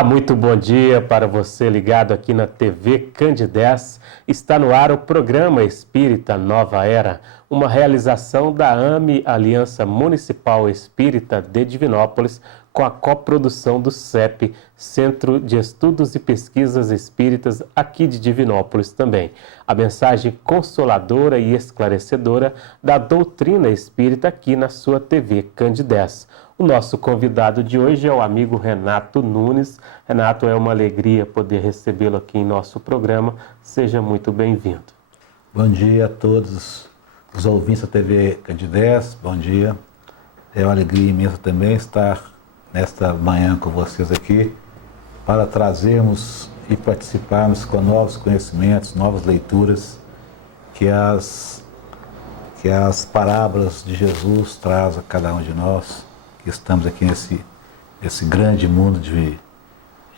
Olá, muito bom dia para você ligado aqui na TV Candidez. Está no ar o programa Espírita Nova Era, uma realização da AME, Aliança Municipal Espírita de Divinópolis, com a coprodução do CEP, Centro de Estudos e Pesquisas Espíritas, aqui de Divinópolis também. A mensagem consoladora e esclarecedora da doutrina espírita aqui na sua TV Candidez. O nosso convidado de hoje é o amigo Renato Nunes. Renato, é uma alegria poder recebê-lo aqui em nosso programa. Seja muito bem-vindo. Bom dia a todos os ouvintes da TV Candidez. Bom dia. É uma alegria imensa também estar nesta manhã com vocês aqui para trazermos e participarmos com novos conhecimentos, novas leituras que as parábolas de Jesus trazem a cada um de nós que estamos aqui nesse grande mundo de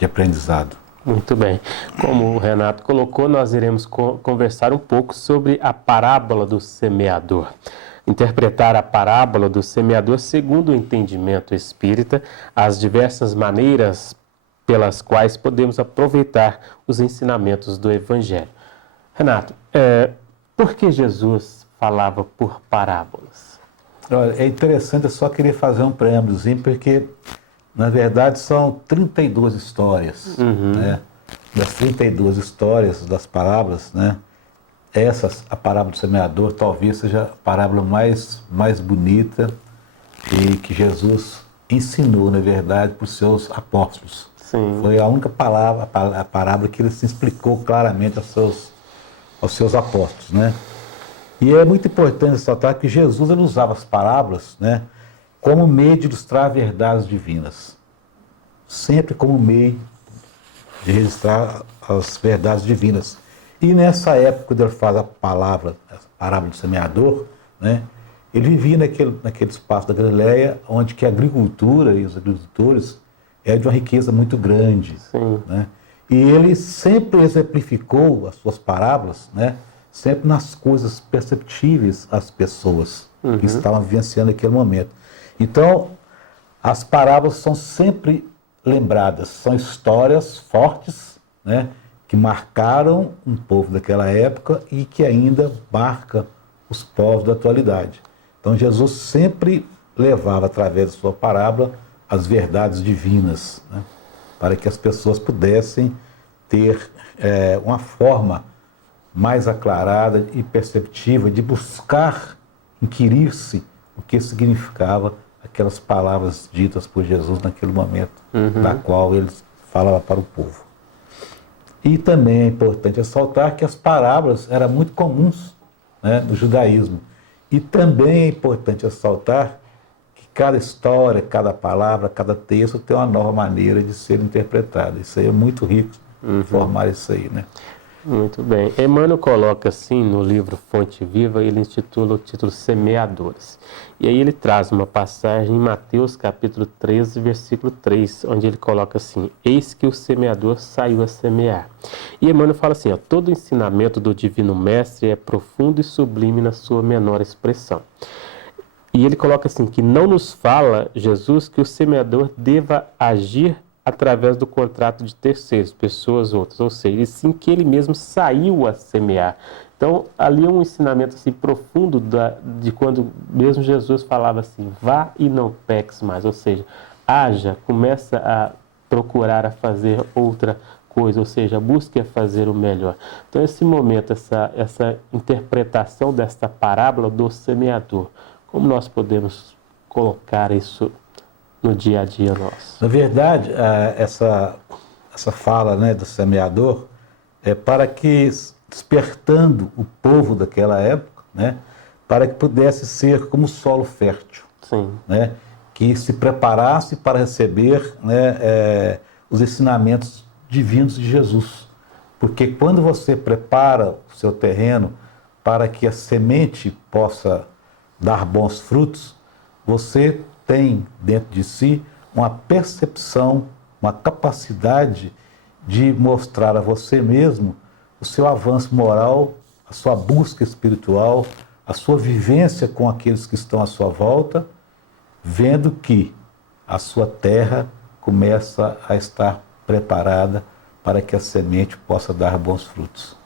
aprendizado. Muito bem. Como o Renato colocou, nós iremos conversar um pouco sobre a parábola do semeador. Interpretar a parábola do semeador segundo o entendimento espírita, as diversas maneiras pelas quais podemos aproveitar os ensinamentos do Evangelho. Renato, por que Jesus falava por parábolas? Olha, é interessante, eu só queria fazer um preâmbulozinho, porque, na verdade, são 32 histórias, né? Das 32 histórias das parábolas, né? A parábola do semeador, talvez seja a parábola mais bonita e que Jesus ensinou, na verdade, para os seus apóstolos. Sim. Foi a única parábola que ele se explicou claramente aos seus apóstolos, né? E é muito importante ressaltar que Jesus ele usava as parábolas, né, como meio de ilustrar verdades divinas. Sempre como meio de registrar as verdades divinas. E nessa época, quando ele faz a parábola do semeador, né, ele vivia naquele espaço da Galileia, onde que a agricultura e os agricultores é de uma riqueza muito grande. Né? E ele sempre exemplificou as suas parábolas, né, sempre nas coisas perceptíveis às pessoas que estavam vivenciando aquele momento. Então, as parábolas são sempre lembradas, são histórias fortes, né, que marcaram um povo daquela época e que ainda marca os povos da atualidade. Então, Jesus sempre levava, através da sua parábola, as verdades divinas, né, para que as pessoas pudessem ter uma forma mais aclarada e perceptiva de buscar inquirir-se o que significava aquelas palavras ditas por Jesus naquele momento, da qual ele falava para o povo. E também é importante ressaltar que as parábolas eram muito comuns, né, no judaísmo. E também é importante ressaltar que cada história, cada palavra, cada texto tem uma nova maneira de ser interpretada. Isso aí é muito rico, formar isso aí, né? Muito bem. Emmanuel coloca assim no livro Fonte Viva, ele intitula o título Semeadores. E aí ele traz uma passagem em Mateus capítulo 13, versículo 3, onde ele coloca assim: eis que o semeador saiu a semear. E Emmanuel fala assim, todo ensinamento do Divino Mestre é profundo e sublime na sua menor expressão. E ele coloca assim, que não nos fala, Jesus, que o semeador deva agir através do contrato de terceiros, pessoas outras, ou seja, sim que ele mesmo saiu a semear. Então, ali é um ensinamento assim, profundo de quando mesmo Jesus falava assim, vá e não peques mais, ou seja, haja, começa a procurar a fazer outra coisa, ou seja, busque a fazer o melhor. Então, esse momento, essa interpretação desta parábola do semeador, como nós podemos colocar isso no dia a dia nosso? Na verdade, essa fala, né, do semeador é para que, despertando o povo daquela época, né, para que pudesse ser como solo fértil. Sim. Né, que se preparasse para receber, né, os ensinamentos divinos de Jesus. Porque quando você prepara o seu terreno para que a semente possa dar bons frutos, você tem dentro de si uma percepção, uma capacidade de mostrar a você mesmo o seu avanço moral, a sua busca espiritual, a sua vivência com aqueles que estão à sua volta, vendo que a sua terra começa a estar preparada para que a semente possa dar bons frutos.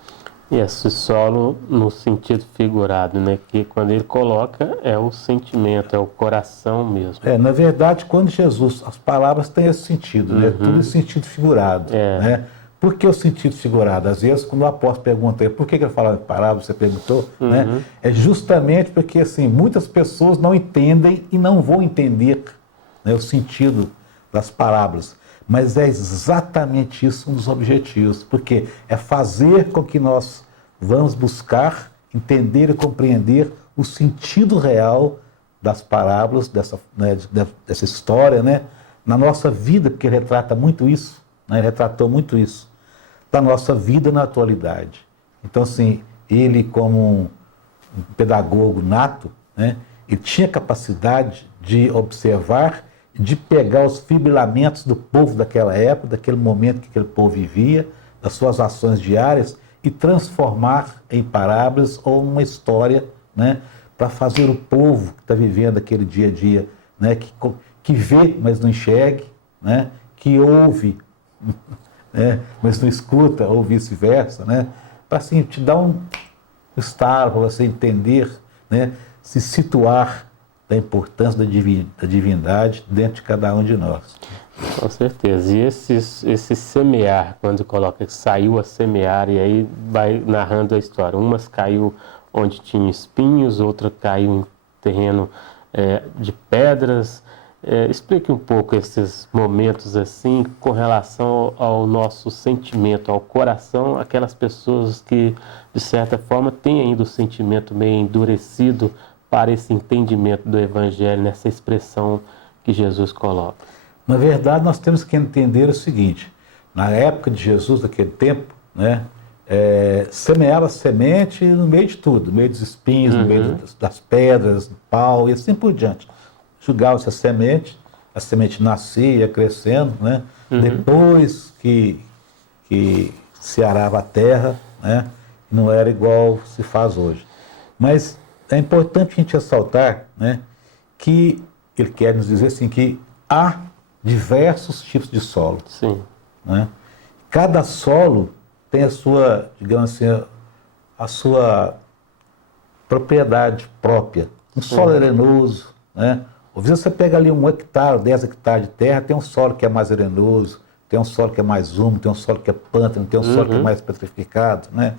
E esse solo no sentido figurado, né? Que quando ele coloca é o sentimento, é o coração mesmo. Na verdade, quando Jesus, as palavras têm esse sentido, né? Tudo em sentido figurado, né? Por que o sentido figurado? Às vezes, quando o apóstolo pergunta por que ele fala em parábola, você perguntou, né? É justamente porque assim, muitas pessoas não entendem e não vão entender, né, o sentido das parábolas. Mas é exatamente isso um dos objetivos, porque é fazer com que nós vamos buscar entender e compreender o sentido real das parábolas, dessa história, né, na nossa vida, porque ele retrata muito isso, né, ele retratou muito isso, da nossa vida na atualidade. Então, assim, ele como um pedagogo nato, né, ele tinha capacidade de observar, de pegar os fibrilamentos do povo daquela época, daquele momento que aquele povo vivia, das suas ações diárias, e transformar em parábolas ou uma história, né, para fazer o povo que está vivendo aquele dia a dia, né, que vê, mas não enxergue, né, que ouve, né, mas não escuta, ou vice-versa, né, para assim, te dar um estalo, para você entender, né, se situar da importância da divindade dentro de cada um de nós. Com certeza. E esse semear, quando coloca que saiu a semear, e aí vai narrando a história. Umas caiu onde tinha espinhos, outra caiu em terreno de pedras. Explique um pouco esses momentos assim com relação ao nosso sentimento, ao coração, aquelas pessoas que, de certa forma, têm ainda o sentimento meio endurecido para esse entendimento do Evangelho, nessa expressão que Jesus coloca. Na verdade, nós temos que entender o seguinte: na época de Jesus, naquele tempo, né, semeava semente no meio de tudo, no meio dos espinhos, no meio das pedras, do pau e assim por diante. Jogava-se a semente nascia, ia crescendo, né? Depois que se arava a terra, né? Não era igual se faz hoje. Mas é importante a gente ressaltar, né, que ele quer nos dizer assim, que há diversos tipos de solo. Sim. Né? Cada solo tem a sua, digamos assim, a sua propriedade própria. Um solo arenoso, né? Às vezes você pega ali 1 hectare, 10 hectares de terra, tem um solo que é mais arenoso, tem um solo que é mais úmido, tem um solo que é pântano, tem um solo que é mais petrificado, né?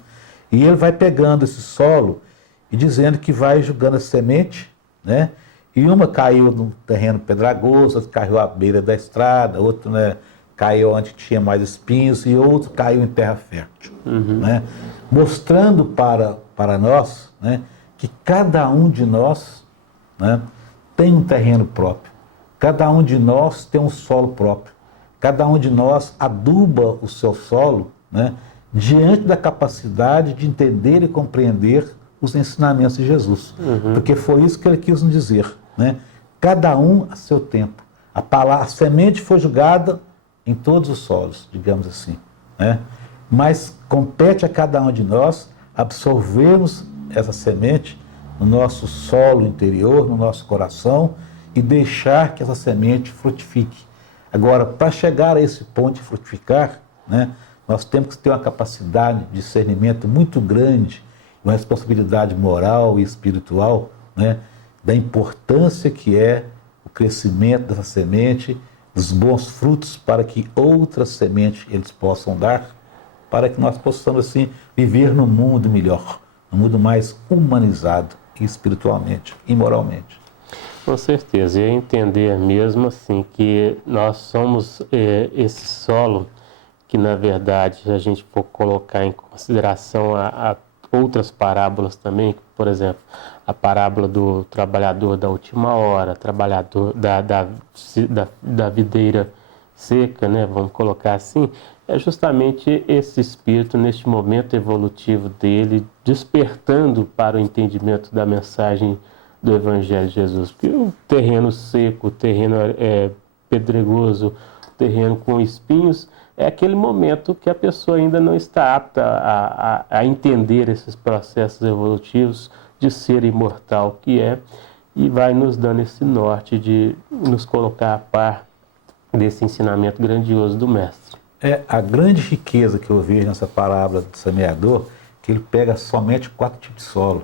E ele vai pegando esse solo e dizendo que vai jogando a semente, né? E uma caiu no terreno pedregoso, outra caiu à beira da estrada, outra, né, caiu onde tinha mais espinhos e outro caiu em terra fértil, né? Mostrando para nós, né, que cada um de nós, né, tem um terreno próprio, cada um de nós tem um solo próprio, cada um de nós aduba o seu solo, né, diante da capacidade de entender e compreender os ensinamentos de Jesus. Porque foi isso que ele quis nos dizer, né? Cada um a seu tempo. A semente foi jogada em todos os solos, digamos assim, né? Mas compete a cada um de nós absorvermos essa semente no nosso solo interior, no nosso coração, e deixar que essa semente frutifique. Agora, para chegar a esse ponto de frutificar, né, nós temos que ter uma capacidade de discernimento muito grande, uma responsabilidade moral e espiritual, né, da importância que é o crescimento dessa semente, dos bons frutos, para que outras sementes eles possam dar, para que nós possamos assim viver num mundo melhor, num mundo mais humanizado espiritualmente e moralmente. Com certeza, e entender mesmo assim que nós somos esse solo que, na verdade, se a gente for colocar em consideração a outras parábolas também, por exemplo, a parábola do trabalhador da última hora, trabalhador da videira seca, né, vamos colocar assim, é justamente esse espírito, neste momento evolutivo dele, despertando para o entendimento da mensagem do Evangelho de Jesus. Porque o terreno seco, o terreno pedregoso, o terreno com espinhos, é aquele momento que a pessoa ainda não está apta a entender esses processos evolutivos de ser imortal que é, e vai nos dando esse norte de nos colocar a par desse ensinamento grandioso do Mestre. A grande riqueza que eu vejo nessa parábola do semeador, que ele pega somente 4 tipos de solo.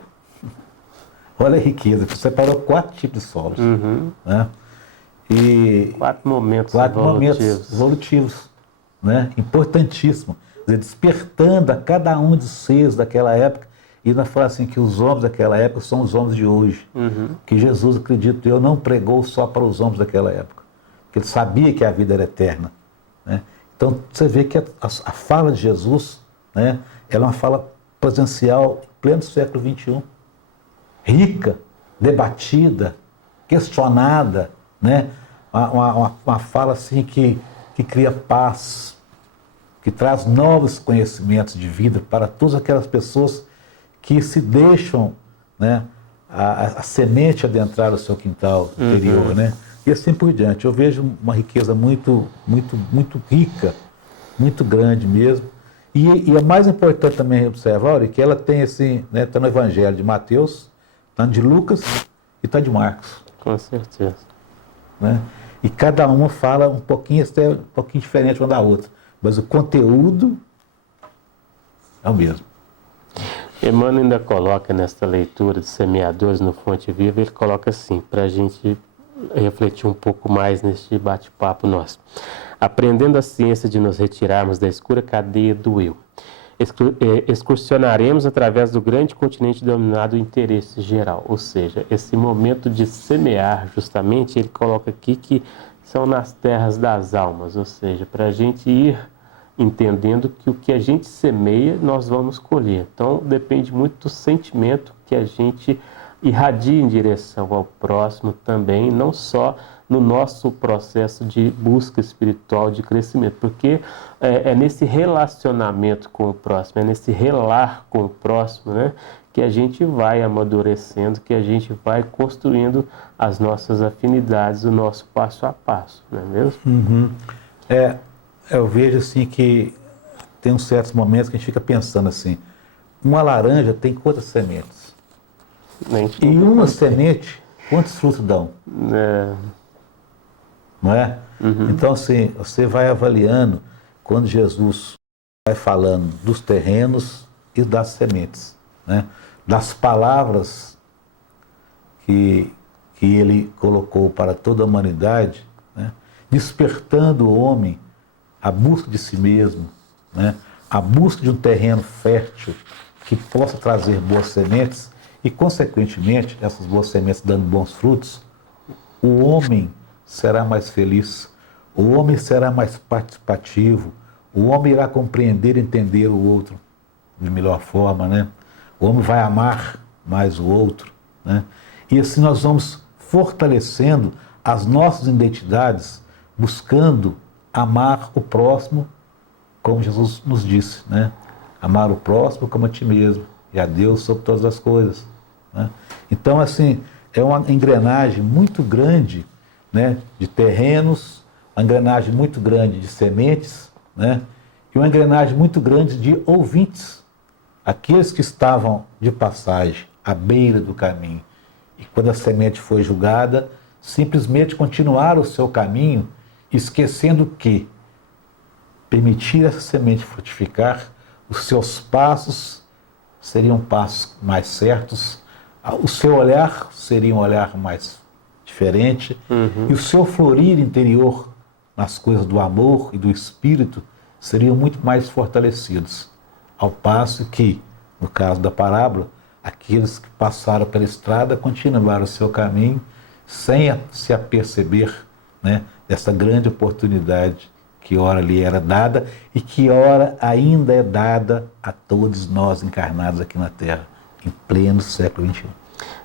Olha a riqueza, você separou 4 tipos de solos. Né? E 4 momentos 4 evolutivos. momentos evolutivos, né? Importantíssimo. Quer dizer, despertando a cada um dos seres daquela época, e ainda fala assim que os homens daquela época são os homens de hoje. Que Jesus, acredito eu, não pregou só para os homens daquela época, porque ele sabia que a vida era eterna. Né? Então você vê que a fala de Jesus, né, ela é uma fala presencial em pleno século XXI, rica, debatida, questionada, né? Uma fala assim que cria paz, que traz novos conhecimentos de vida para todas aquelas pessoas que se deixam, né, a semente adentrar o seu quintal interior, né? E assim por diante. Eu vejo uma riqueza muito, muito, muito rica, muito grande mesmo. E é mais importante também observar, Auri, que ela tem assim, né, está no Evangelho de Mateus, está de Lucas e está de Marcos. Com certeza. Né? E cada uma fala um pouquinho diferente uma da outra, mas o conteúdo é o mesmo. Emmanuel ainda coloca nesta leitura de Semeadores no Fonte Viva, ele coloca assim, para a gente refletir um pouco mais neste bate-papo nosso. Aprendendo a ciência de nos retirarmos da escura cadeia do eu, excursionaremos através do grande continente denominado interesse geral, ou seja, esse momento de semear, justamente, ele coloca aqui que são nas terras das almas, ou seja, para a gente ir entendendo que o que a gente semeia, nós vamos colher. Então, depende muito do sentimento que a gente irradia em direção ao próximo também, não só no nosso processo de busca espiritual, de crescimento, porque é nesse relacionamento com o próximo, é nesse relar com o próximo, né, que a gente vai amadurecendo, que a gente vai construindo as nossas afinidades, o nosso passo a passo, não é mesmo? Eu vejo assim que tem uns certos momentos que a gente fica pensando assim, uma laranja tem quantas sementes? E uma semente, quantos frutos dão? Não é? Então, assim, você vai avaliando quando Jesus vai falando dos terrenos e das sementes, né? Das palavras que ele colocou para toda a humanidade, né? Despertando o homem à busca de si mesmo, né? A busca de um terreno fértil que possa trazer boas sementes e, consequentemente, essas boas sementes dando bons frutos, o homem será mais feliz, o homem será mais participativo, o homem irá compreender e entender o outro de melhor forma, né? O homem vai amar mais o outro, né? E assim nós vamos fortalecendo as nossas identidades, buscando amar o próximo, como Jesus nos disse, né? Amar o próximo como a ti mesmo, e a Deus sobre todas as coisas, né? Então, assim, é uma engrenagem muito grande, né, de terrenos, uma engrenagem muito grande de sementes, né, e uma engrenagem muito grande de ouvintes, aqueles que estavam de passagem à beira do caminho. E quando a semente foi julgada, simplesmente continuaram o seu caminho, esquecendo que permitir essa semente frutificar, os seus passos seriam passos mais certos, o seu olhar seria um olhar mais diferente, e o seu florir interior nas coisas do amor e do espírito seriam muito mais fortalecidos. Ao passo que, no caso da parábola, aqueles que passaram pela estrada continuaram o seu caminho sem se aperceber, né, dessa grande oportunidade que ora lhe era dada e que ora ainda é dada a todos nós encarnados aqui na Terra, em pleno século XXI.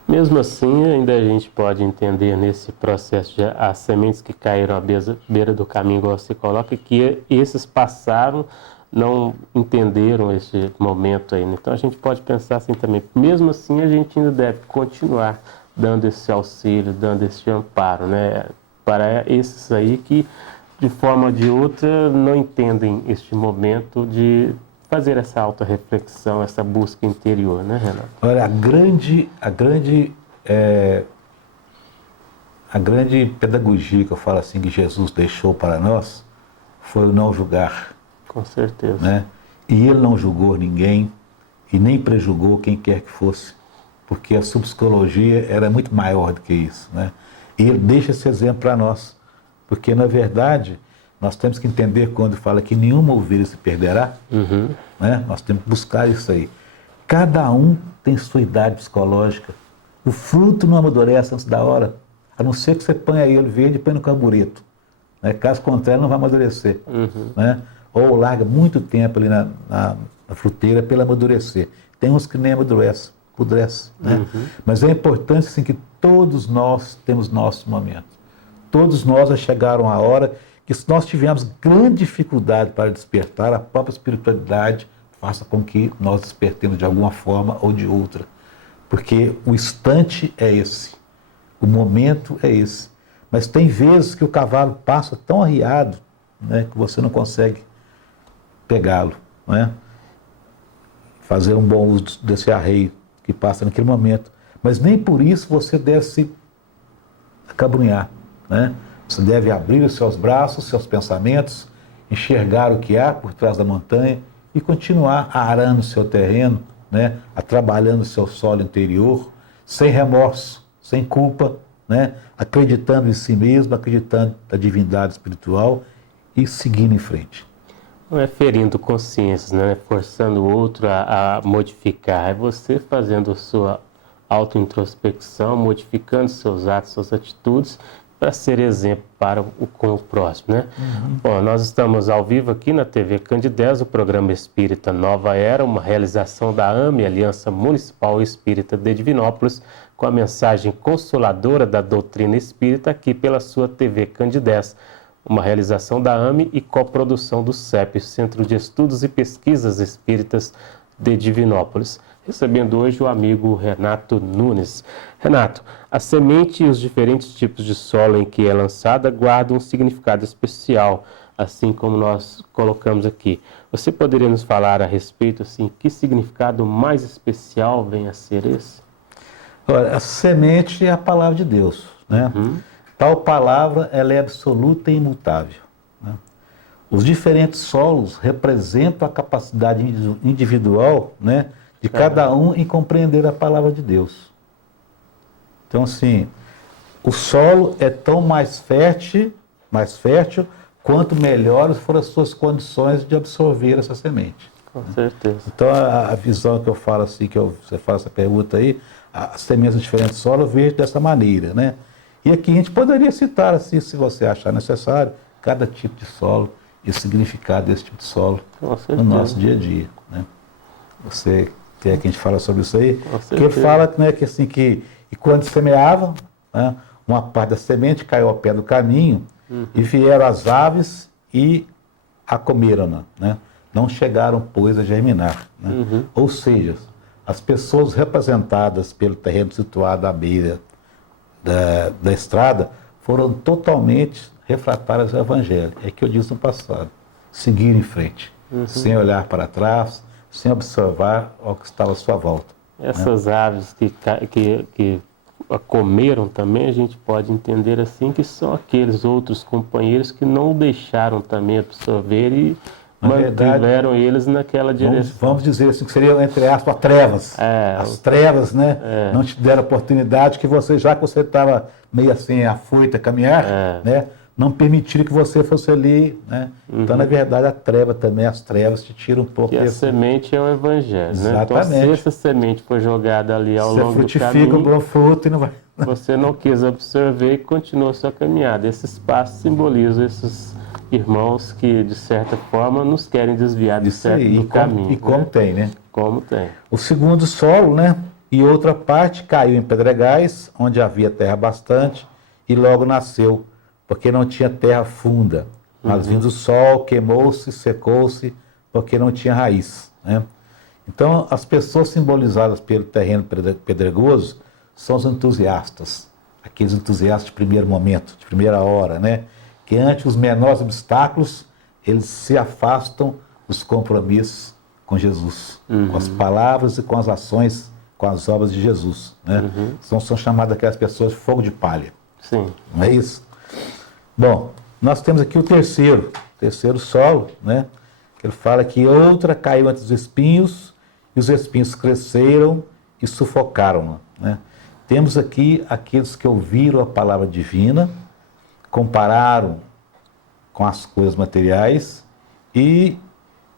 Mesmo assim, ainda a gente pode entender nesse processo de as sementes que caíram à beira do caminho, igual você coloca, que esses passaram, não entenderam esse momento aí. Então a gente pode pensar assim também. Mesmo assim, a gente ainda deve continuar dando esse auxílio, dando esse amparo, né, para esses aí que, de forma ou de outra, não entendem este momento de fazer essa autorreflexão, essa busca interior, né, Renato? Olha, a grande pedagogia que eu falo assim que Jesus deixou para nós foi o não julgar, Com certeza. Né? E ele não julgou ninguém e nem prejulgou quem quer que fosse, porque a sua psicologia era muito maior do que isso. Né? E ele deixa esse exemplo para nós, porque na verdade nós temos que entender quando fala que nenhuma ovelha se perderá, né? Nós temos que buscar isso aí. Cada um tem sua idade psicológica. O fruto não amadurece antes da hora, a não ser que você ponha ele verde e põe no cambureto. Né? Caso contrário, não vai amadurecer. Né? Ou larga muito tempo ali na fruteira para ele amadurecer. Tem uns que nem amadurecem, né? Mas é importante assim, que todos nós temos nossos momentos. Todos nós já chegaram a hora que, se nós tivermos grande dificuldade para despertar, a própria espiritualidade faça com que nós despertemos de alguma forma ou de outra. Porque o instante é esse, o momento é esse. Mas tem vezes que o cavalo passa tão arriado, né, que você não consegue pegá-lo, né? Fazer um bom uso desse arreio que passa naquele momento. Mas nem por isso você deve se acabrunhar, né? Você deve abrir os seus braços, seus pensamentos, enxergar o que há por trás da montanha e continuar arando o seu terreno, né? Trabalhando o seu solo interior, sem remorso, sem culpa, né? Acreditando em si mesmo, acreditando na divindade espiritual e seguindo em frente. Não é ferindo consciências, né? Forçando o outro a modificar. É você fazendo a sua autointrospecção, modificando seus atos, suas atitudes, para ser exemplo com o próximo, né? Bom, nós estamos ao vivo aqui na TV Candidez, o programa Espírita Nova Era, uma realização da AME, Aliança Municipal Espírita de Divinópolis, com a mensagem consoladora da doutrina espírita aqui pela sua TV Candidez, uma realização da AME e coprodução do CEP, Centro de Estudos e Pesquisas Espíritas de Divinópolis. Recebendo hoje o amigo Renato Nunes. Renato, a semente e os diferentes tipos de solo em que é lançada guardam um significado especial, assim como nós colocamos aqui. Você poderia nos falar a respeito, assim, que significado mais especial vem a ser esse? Olha, a semente é a palavra de Deus, né? Tal palavra, ela é absoluta e imutável, né? Os diferentes solos representam a capacidade individual, né, de cada um em compreender a palavra de Deus. Então, assim, o solo é tão mais fértil quanto melhores foram as suas condições de absorver essa semente. Com certeza. Então, a visão que eu falo assim, você faz essa pergunta aí, as sementes de diferentes solos, eu vejo dessa maneira, né? E aqui a gente poderia citar, assim, se você achar necessário, cada tipo de solo e o significado desse tipo de solo no nosso dia a dia, né? Você quer que a gente fale sobre isso aí? Porque ele fala, né, que, assim, que quando semeavam, né, uma parte da semente caiu ao pé do caminho e vieram as aves e a comeram, né? Não chegaram, pois, a germinar, né? Ou seja, as pessoas representadas pelo terreno situado à beira da estrada foram totalmente refratárias ao Evangelho. É que eu disse no passado. Seguir em frente, sem olhar para trás, sem observar o que estava à sua volta. Essas aves que a comeram também, a gente pode entender assim que são aqueles outros companheiros que não deixaram também absorver e mantiveram eles naquela direção. Vamos dizer assim, que seriam, entre aspas, trevas. As trevas, né? Não te deram oportunidade que você, já que você estava meio assim, afoito a caminhar, né? Não permitiram que você fosse ali, né? Então, na verdade, a treva também, as trevas te tiram um pouco. E a semente é o Evangelho, exatamente, né? Então, se essa semente foi jogada ali ao longo do caminho, você frutifica um bom fruto e não vai... Você não quis absorver e continuou sua caminhada. Esse espaço simboliza esses irmãos que, de certa forma, nos querem desviar do caminho. E como tem, né? Como tem. O segundo solo, né? E outra parte caiu em pedregais, onde havia terra bastante, e logo nasceu, porque não tinha terra funda. Mas vindo o sol, queimou-se, secou-se, porque não tinha raiz, né? Então, as pessoas simbolizadas pelo terreno pedregoso são os entusiastas, aqueles entusiastas de primeiro momento, de primeira hora, né? Que ante os menores obstáculos, eles se afastam dos compromissos com Jesus, com as palavras e com as ações, com as obras de Jesus, né? São chamadas aquelas pessoas de fogo de palha. Sim. Não é isso? Bom, nós temos aqui o terceiro solo, né? Ele fala que outra caiu entre os espinhos, e os espinhos cresceram e sufocaram-na, né? Temos aqui aqueles que ouviram a palavra divina, compararam com as coisas materiais e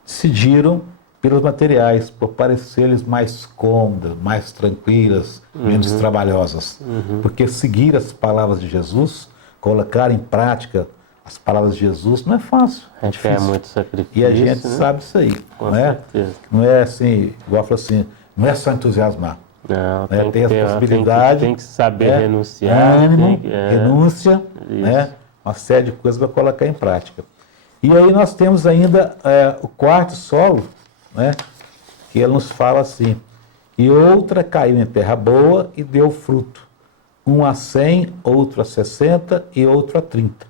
decidiram pelos materiais, por parecer-lhes mais cômodas, mais tranquilas, menos trabalhosas. Porque seguir as palavras de Jesus, colocar em prática as palavras de Jesus, não é fácil. É difícil. É muito sacrifício. E a gente sabe isso aí. Com né? certeza. Não é assim, igual falou assim, não é só entusiasmar. Não, né? Tem a possibilidade. Tem que saber renunciar. Ânimo, renúncia, né? Uma série de coisas para colocar em prática. E aí nós temos ainda o quarto solo, né? Que ele nos fala assim: e outra caiu em terra boa e deu fruto, um a 100, outro a 60 e outro a 30.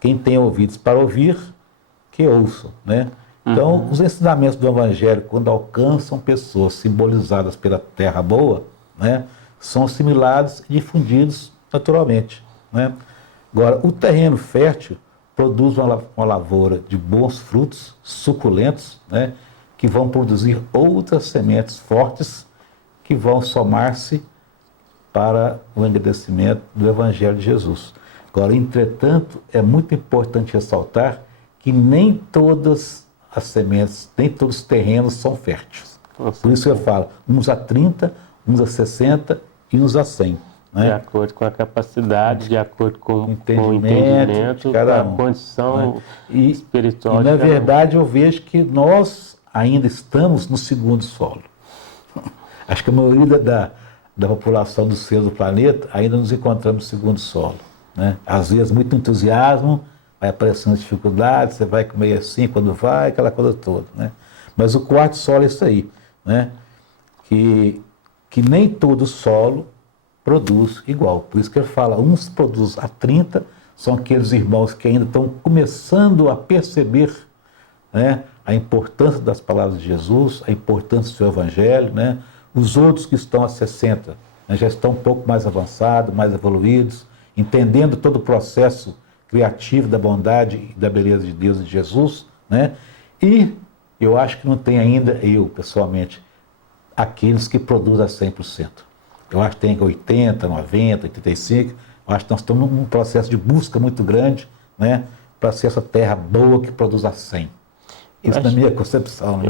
Quem tem ouvidos para ouvir, que ouçam, né? Então, os ensinamentos do Evangelho, quando alcançam pessoas simbolizadas pela terra boa, né, são assimilados e difundidos naturalmente, né? Agora, o terreno fértil produz uma lavoura de bons frutos, suculentos, né, que vão produzir outras sementes fortes que vão somar-se para o engrandecimento do Evangelho de Jesus. Agora, entretanto, é muito importante ressaltar que nem todas as sementes, nem todos os terrenos são férteis. Por isso eu falo, uns a 30, uns a 60 e uns a 100. Né? De acordo com a capacidade, de acordo com o entendimento, com a condição espiritual. E na verdade eu vejo que nós ainda estamos no segundo solo. Acho que a maioria da população dos seres do planeta ainda nos encontramos no segundo solo. Né? Às vezes muito entusiasmo, vai aparecendo dificuldades, você vai comer assim quando vai, aquela coisa toda. Né? Mas o quarto solo é isso aí, né? que nem todo solo produz igual. Por isso que ele fala, uns produzem a 30, são aqueles irmãos que ainda estão começando a perceber, né, a importância das palavras de Jesus, a importância do seu Evangelho. Né? Os outros que estão a 60, né, já estão um pouco mais avançados, mais evoluídos, entendendo todo o processo criativo da bondade e da beleza de Deus e de Jesus. Né? E eu acho que não tem ainda, eu pessoalmente, aqueles que produzem a 100%. Eu acho que tem 80, 90, 85. Eu acho que nós estamos num processo de busca muito grande, né, para ser essa terra boa que produz a 100. Isso na minha concepção.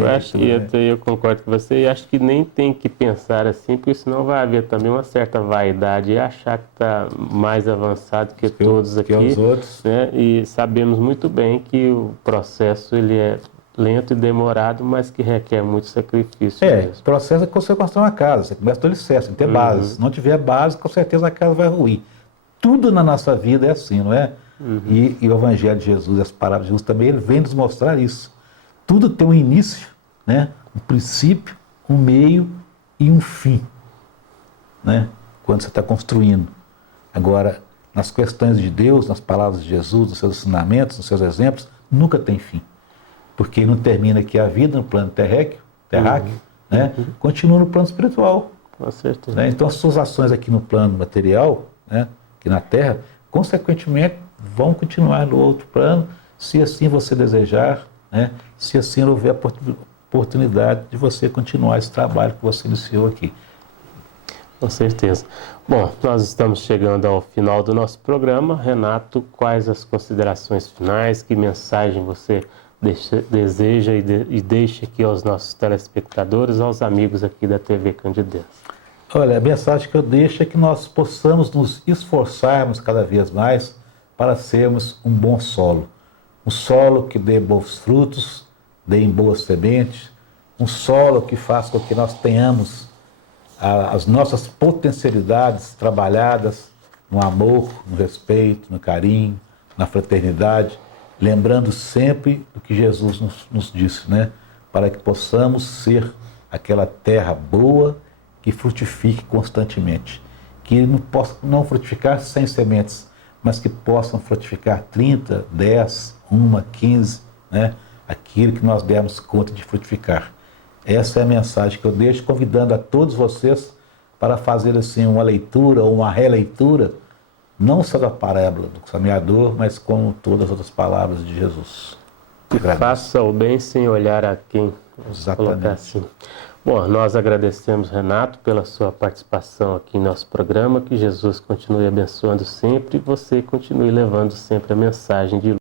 Eu concordo com você, e acho que nem tem que pensar assim, porque senão vai haver também uma certa vaidade e achar que está mais avançado que todos aqui. Que os outros. Né? E sabemos muito bem que o processo ele é lento e demorado, mas que requer muito sacrifício. O processo é que você constrói uma casa, você começa do alicerce, tem que ter base. Se não tiver base, com certeza a casa vai ruir. Tudo na nossa vida é assim, não é? E o Evangelho de Jesus, as palavras de Jesus também, ele vem nos mostrar isso. Tudo tem um início, né? Um princípio, um meio e um fim, né? Quando você está construindo. Agora, nas questões de Deus, nas palavras de Jesus, nos seus ensinamentos, nos seus exemplos, nunca tem fim. Porque não termina aqui a vida no plano terráqueo, né? Continua no plano espiritual. Com certeza. Né? Então, as suas ações aqui no plano material, né, aqui na Terra, consequentemente, vão continuar no outro plano, se assim você desejar, né? Se assim houver a oportunidade de você continuar esse trabalho que você iniciou aqui. Com certeza. Bom, nós estamos chegando ao final do nosso programa. Renato, quais as considerações finais? Que mensagem você deseja e deixa aqui aos nossos telespectadores, aos amigos aqui da TV Candidez? Olha, a mensagem que eu deixo é que nós possamos nos esforçarmos cada vez mais para sermos um bom solo. Um solo que dê bons frutos, dê boas sementes, um solo que faça com que nós tenhamos as nossas potencialidades trabalhadas no amor, no respeito, no carinho, na fraternidade, lembrando sempre do que Jesus nos disse, né? Para que possamos ser aquela terra boa que frutifique constantemente. Que não possa não frutificar 100 sementes, mas que possam frutificar 30, 10, 15, né? Aquilo que nós demos conta de frutificar. Essa é a mensagem que eu deixo, convidando a todos vocês para fazer assim uma leitura ou uma releitura, não só da parábola do semeador, mas como todas as outras palavras de Jesus. Agradeço. Faça o bem sem olhar a quem. Exatamente. Assim. Bom, nós agradecemos, Renato, pela sua participação aqui em nosso programa. Que Jesus continue abençoando sempre e você continue levando sempre a mensagem de luz,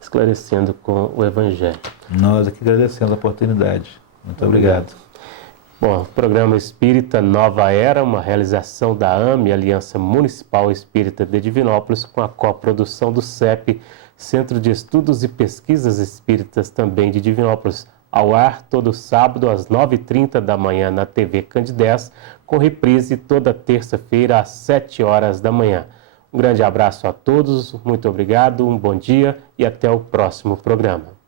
esclarecendo com o Evangelho. Nós aqui agradecemos a oportunidade. Muito obrigado. Bom, o programa Espírita Nova Era, uma realização da AME, Aliança Municipal Espírita de Divinópolis, com a coprodução do CEP, Centro de Estudos e Pesquisas Espíritas também de Divinópolis, ao ar todo sábado às 9h30 da manhã na TV Candidez, com reprise toda terça-feira às 7 horas da manhã. Um grande abraço a todos, muito obrigado, um bom dia e até o próximo programa.